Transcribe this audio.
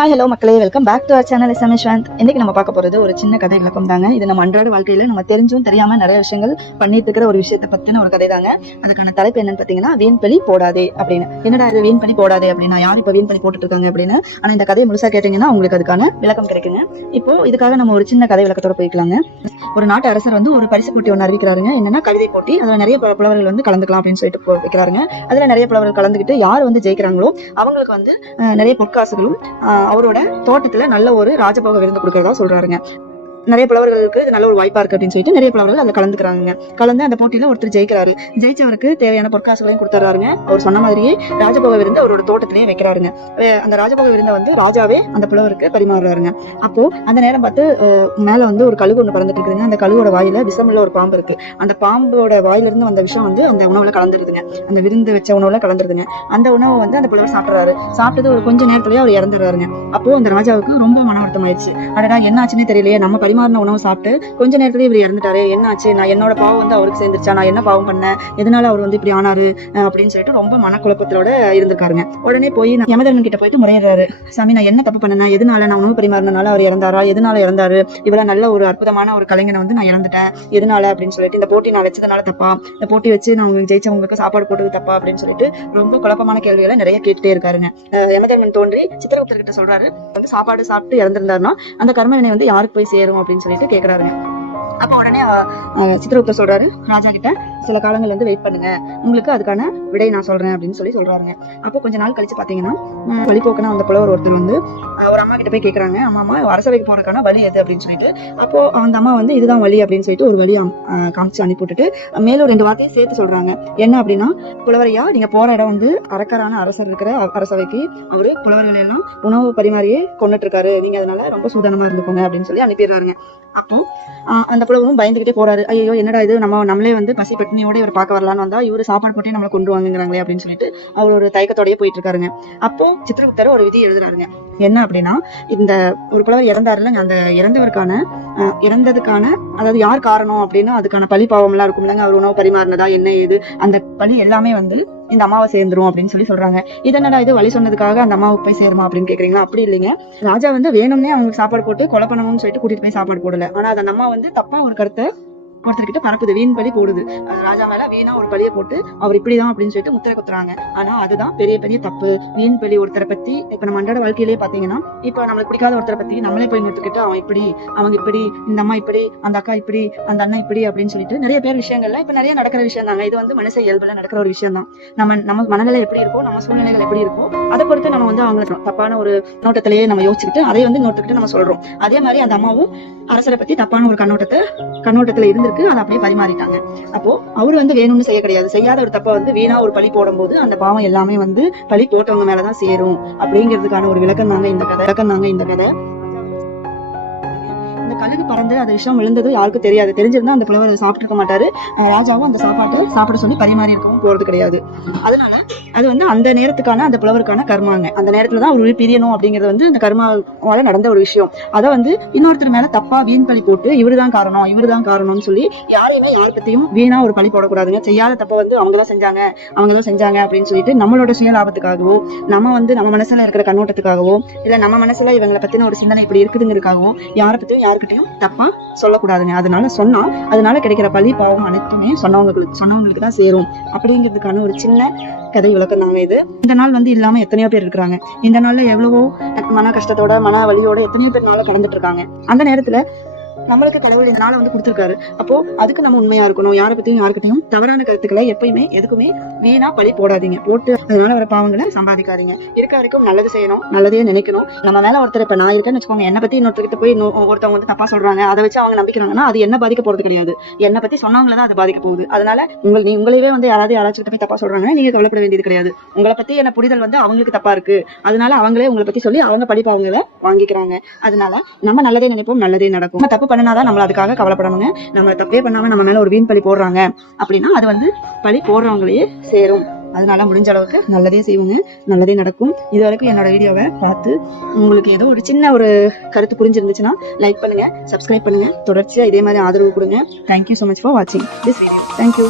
Hi hello மக்களே. Welcome back to our channel S இன்னைக்கு நம்ம பார்க்க போறது ஒரு சின்ன கதை விளக்கம் தாங்க. இது நம்ம அன்றாட வாழ்க்கையில நம்ம தெரிஞ்சும் தெரியாம நிறைய விஷயங்கள் பண்ணிட்டு இருக்கிற ஒரு விஷயத்தை பத்தின ஒரு கதை தாங்க. அதுக்கான தலைப்பு என்னன்னு பாத்தீங்கன்னா வீண் பலி போடாதே அப்படின்னு. என்னடா இது வீண் பலி போடாதே அப்படின்னா? யார் இப்போ வீண் பலி போட்டுட்டு இருக்காங்க அப்படின்னு? ஆனா இந்த கதையை முழுசா கேட்டீங்கன்னா உங்களுக்கு அதுக்கான விளக்கம் கிடைக்குங்க. இப்போ இதுக்காக நம்ம ஒரு சின்ன கதை விளக்கத்தோட போய்க்கலாங்க. ஒரு நாட்டு அரசர் வந்து ஒரு பரிசு போட்டி ஒன்று அறிவிக்கிறாருங்க. என்னன்னா கவிதை போட்டி. அதுல நிறைய புலவர்கள் வந்து கலந்துக்கலாம் அப்படின்னு சொல்லிட்டு போ- வைக்கிறாருங்க. அதுல நிறைய புலவர்கள் கலந்துக்கிட்டு யார் வந்து ஜெயிக்கிறாங்களோ அவங்களுக்கு வந்து நிறைய பொற்காசுகளும் அவரோட தோட்டத்துல நல்ல ஒரு ராஜபோக விருந்து கொடுக்கறதா சொல்றாருங்க. நிறைய புலவர்களுக்கு இது நல்ல ஒரு வாய்ப்பா இருக்கு அப்படின்னு சொல்லிட்டு நிறைய புலவர்கள் அதை கலந்துக்கிறாங்க. கலந்து அந்த போட்டியில ஒருத்தர் ஜெயிக்கிறாரு. ஜெயிச்சவருக்கு தேவையான பொற்காசுகளையும் கொடுத்துறாருங்க அவர் சொன்ன மாதிரியே ராஜபோக விருந்து அவரோட தோட்டத்திலேயே வைக்கிறாருங்க. அந்த ராஜபோக விருந்தை வந்து ராஜாவே அந்த புலவருக்கு பரிமாறுறாருங்க. அப்போ அந்த நேரம் பார்த்து மேலே மேல வந்து ஒரு கழுகு ஒன்று பறந்துட்டு இருக்குதுங்க. அந்த கழுவோட வாயில விஷமுள்ள ஒரு பாம்பு இருக்கு. அந்த பாம்போட வாயில இருந்து வந்த விஷம் வந்து அந்த உணவுல கலந்துருதுங்க. அந்த விருந்து வச்ச உணவுல கலந்துருதுங்க. அந்த உணவை வந்து அந்த புலவர் சாப்பிடுறாரு. சாப்பிட்டது ஒரு கொஞ்ச நேரத்துலயே அவர் இறந்துடுறாருங்க. அப்போ அந்த ராஜாவுக்கு ரொம்ப மன வருத்தம் ஆயிடுச்சு அடடா என்னாச்சுன்னே தெரியலையே. நம்ம பரிமாறின உணவு சாப்பிட்டு கொஞ்ச நேரத்துலயே இவர் இறந்துட்டாரு. என்ன ஆச்சு? நான் என்னோட பாவம் வந்து அவருக்கு சேர்ந்துருச்சா? நான் என்ன பாவம் பண்ணேன்? எதனால அவர் வந்து இப்படி ஆனாரு? அப்படின்னு சொல்லிட்டு ரொம்ப மனக்குழப்பத்தோட இருந்திருக்காருங்க. உடனே போய் நான் யமதர்மன் கிட்ட போயிட்டு முறையிடுறாரு. சாமி நான் என்ன தப்பு பண்ணேன்? எதனால நான் உணவு பரிமாறினால அவர் இறந்தாரா? எதனால இறந்தாரு? இவ்வளவு நல்ல ஒரு அற்புதமான ஒரு கலைஞனை வந்து நான் இறந்துட்டேன். எதனால? அப்படின்னு சொல்லிட்டு இந்த போட்டி நான் வச்சதுனால தப்பா? இந்த போட்டி வச்சு நான் உங்களுக்கு ஜெயிச்சவங்களுக்கு சாப்பாடு போட்டது தப்பா? அப்படின்னு சொல்லிட்டு ரொம்ப குழப்பமான கேள்விகளை நிறைய கேட்டுட்டே இருக்காருங்க. யமதர்மன் தோன்றி சித்திரகுப்தர் கிட்ட சொல்றாரு. வந்து சாப்பாடு சாப்பிட்டு இறந்திருந்தாருன்னா அந்த கர்மவினை வந்து யாருக்கு போய் சேரும் அப்படின்னு சொல்லிட்டு கேக்குறாருங்க. அப்ப உடனே சித்திரகுப்தர் சொல்றாரு ராஜா கிட்ட சில காலங்கள் வந்து வெயிட் பண்ணுங்க. உங்களுக்கு அதுக்கான விடை நான் சொல்றேன் அப்படின்னு சொல்லி சொல்றாருங்க. அப்போ கொஞ்ச நாள் கழிச்சு பாத்தீங்கன்னா அஹ், வழிபோக்கனா அந்த புலவர் ஒருத்தர் வந்து ஒரு அம்மா கிட்ட போய் கேக்குறாங்க. அம்மா அம்மா அரசவைக்கு போறதுக்கான வழி எது? அப்படின்னு சொல்லிட்டு. அப்போ அந்த அம்மா வந்து இதுதான் வழி அப்படின்னு சொல்லிட்டு ஒரு வழி காமிச்சு அனுப்பி விட்டுட்டு மேலும் ரெண்டு வார்த்தையும் சேர்த்து சொல்றாங்க. என்ன அப்படின்னா புலவரையா நீங்க போற இடம் வந்து அரக்கரான அரசர் இருக்கிற அரசவைக்கு அவரு புலவர்கள் எல்லாம் உணவு பரிமாறியே கொண்டுட்டு இருக்காரு நீங்க அதனால ரொம்ப சூதானமா இருந்துக்கோங்க அப்படின்னு சொல்லி அனுப்பிடுறாருங்க. அப்போ ஆஹ் அந்த புலவரும் பயந்துகிட்டே போறாரு. ஐயோ என்னடா இது? நம்ம நம்மளே வந்து பசி பத்னியோட இவர் பார்க்க வரலான்னு வந்தா இவரு சாப்பாடு போட்டே நம்மளை கொண்டு வாங்குங்கிறாங்களே அப்படின்னு சொல்லிட்டு அவர் ஒரு தயக்கத்தோடயே போயிட்டு இருக்காருங்க அப்போ சித்திரகுப்தர் ஒரு விதி எழுதுறாருங்க. என்ன அப்படின்னா இந்த ஒரு புலவர் இறந்தாருல அந்த இறந்தவருக்கான இறந்ததுக்கான அதாவது யார் காரணம் அப்படின்னா அதுக்கான பழி பாவம் எல்லாம் இருக்கும்லங்க அவர் உணவு பரிமாறினதா என்ன ஏது அந்த பழி எல்லாமே வந்து இந்த அம்மாவை சேர்ந்துரும் அப்படின்னு சொல்லி சொல்றாங்க. இதனடா இது வழி சொன்னதுக்காக அந்த அம்மாவுக்கு போய் சேருமா அப்படின்னு கேக்குறீங்களா? அப்படி இல்லைங்க. ராஜா வந்து வேணும்னே அவங்களுக்கு சாப்பாடு போட்டு கொலை பண்ணணும்னு சொல்லிட்டு கூட்டிட்டு போய் சாப்பாடு போடல. ஆனா அந்த அம்மா வந்து தப்பா ஒரு கருத்தை ஒருத்தர்கிட்ட பரப்புது வீண் பழி போடுது. ராஜா மேல வீணா ஒரு பழிய போட்டு அவர் இப்படிதான் அப்படின்னு சொல்லிட்டு முத்திரை குத்துறாங்க. ஆனா அதுதான் பெரிய பெரிய தப்பு. வீண் பழி ஒருத்தரை பத்தி இப்ப நம்ம அன்றாட வாழ்க்கையிலேயே பாத்தீங்கன்னா இப்ப நம்மளுக்கு பிடிக்காத ஒருத்தரை பத்தி நம்மளே போய் நிறுத்துக்கிட்டு அவன் இப்படி அவங்க இப்படி இந்த அம்மா இப்படி அந்த அக்கா இப்படி அந்த அண்ணன் இப்படி அப்படின்னு சொல்லிட்டு நிறைய பேர் விஷயங்கள்ல இப்ப நிறைய நடக்கிற விஷயம் தாங்க இது வந்து மனுஷ இயல்புல நடக்கிற ஒரு விஷயம் தான் நம்ம நம்ம மனநிலை எப்படி இருக்கோ நம்ம சூழ்நிலைகள் எப்படி இருக்கோ அதை பொறுத்து நம்ம வந்து அவங்க தப்பான ஒரு நோட்டத்திலேயே நம்ம யோசிச்சுக்கிட்டு அதை வந்து நோட்டுக்கிட்டு நம்ம சொல்றோம். அதே மாதிரி அந்த அம்மாவும் அரசரை பத்தி தப்பான ஒரு கண்ணோட்டத்தை கண்ணோட்டத்துல இருந்து அவருக்கு அதை அப்படியே பரிமாறிட்டாங்க. அப்போ அவர் வந்து வேணும்னு செய்ய கிடையாது. செய்யாத ஒரு தப்ப வந்து வீணா ஒரு பழி போடும்போது அந்த பாவம் எல்லாமே வந்து பழி போட்டவங்க மேலதான் சேரும். அப்படிங்கிறதுக்கான ஒரு விளக்கம் தாங்க இந்த கதை. விளக்கம் தாங்க இந்த கதை. அந்த கழுகு பறந்து அது விஷயம் விழுந்தது யாருக்கும் தெரியாது. தெரிஞ்சிருந்தா அந்த புலவர் சாப்பிட்டு இருக்க மாட்டாரு. ராஜாவும் அந்த சாப்பாட்டை சாப்பிட சொல்லி பரிமாறி இருக்கவும் போறது கிடையாது. அதனால அது வந்து அந்த நேரத்துக்கான அந்த புலவருக்கான கர்மாங்க. அந்த நேரத்துல தான் அவர் உயிர் பிரியணும் அப்படிங்கிறது வந்து அந்த கர்மாவால நடந்த ஒரு விஷயம். அதை வந்து இன்னொருத்தர் மேல தப்பா வீண் பழி போட்டு இவருதான் காரணம் இவருதான் காரணம்னு சொல்லி யாரையுமே யார் பத்தியும் வீணா ஒரு பழி போடக்கூடாதுங்க. செய்யாத தப்ப வந்து அவங்க தான் செஞ்சாங்க அவங்க தான் செஞ்சாங்க அப்படின்னு சொல்லிட்டு நம்மளோட சுய லாபத்துக்காகவோ நம்ம வந்து நம்ம மனசுல இருக்கிற கண்ணோட்டத்துக்காகவோ இல்ல நம்ம மனசுல இவங்களை பத்தின ஒரு சிந்தனை இப்படி இருக்குதுங்கிறதுக்காகவோ யாரை பத்தியும் யாருக்கிட்டையும் தப்பா சொல்லக்கூடாதுங்க. அதனால சொன்னா அதனால கிடைக்கிற பழி பாவம் அனைத்துமே சொன்னவங்களுக்கு சொன்னவங்களுக்கு தான் சேரும். அப்படிங்கிறதுக்கான ஒரு சின்ன கதை விளக்கம் தாங்க இது. இந்த நாள் வந்து இல்லாம எத்தனையோ பேர் இருக்கிறாங்க. இந்த நாள்ல எவ்வளவோ மன கஷ்டத்தோட மன வலியோட எத்தனையோ பேர் நாள கடந்துட்டு இருக்காங்க. அந்த நேரத்துல நம்மளுக்கு கடவுள் இந்த நாளை வந்து கொடுத்துருக்காரு. அப்போ அதுக்கு நம்ம உண்மையா இருக்கணும். யாரை பத்தியும் யாருக்கிட்டையும் தவறான கருத்துக்களை எப்பயுமே எதுக்குமே வீணா பழி போடாதீங்க. போட்டு அதனால வர பாவங்களை சம்பாதிக்காதீங்க. இருக்க வரைக்கும் நல்லது செய்யணும் நல்லதே நினைக்கணும். நம்ம மேல ஒருத்தர் இப்ப நான் இருக்கேன்னு வச்சுக்கோங்க என்ன பத்தி இன்னொருத்தர்கிட்ட போய் ஒருத்தவங்க வந்து தப்பா சொல்றாங்க அதை வச்சு அவங்க நம்பிக்கிறாங்கன்னா அது என்ன பாதிக்க போறது கிடையாது. என்னை பத்தி சொன்னவங்களை தான் அது பாதிக்க போகுது. அதனால உங்கள் நீ உங்களையே வந்து யாராவது யாராச்சும் போய் தப்பா சொல்றாங்கன்னா நீங்க கவலைப்பட வேண்டியது கிடையாது. உங்களை பத்தி என்ன புரிதல் வந்து அவங்களுக்கு தப்பா இருக்கு. அதனால அவங்களே உங்களை பத்தி சொல்லி அவங்க படிப்பாவங்களை வாங்கிக்கிறாங்க. அதனால நம்ம நல்லதே நினைப்போம் நல்லதே நடக்கும். தப்பு தப்பு பண்ணினாதான் நம்மள அதுக்காக கவலைப்படணுங்க. நம்ம தப்பே பண்ணாம நம்ம மேல ஒரு வீண் பழி போடுறாங்க. அப்படின்னா அது வந்து பழி போடுறவங்களையே சேரும். அதனால முடிஞ்ச அளவுக்கு நல்லதே செய்வோங்க. நல்லதே நடக்கும். இது வரைக்கும் என்னோட வீடியோவை பார்த்து உங்களுக்கு ஏதோ ஒரு சின்ன ஒரு கருத்து புரிஞ்சிருந்துச்சுன்னா லைக் பண்ணுங்க சப்ஸ்கிரைப் பண்ணுங்க. தொடர்ச்சியா இதே மாதிரி ஆதரவு கொடுங்க. Thank you so much for வாட்சிங் திஸ் வீடியோ தேங்க்யூ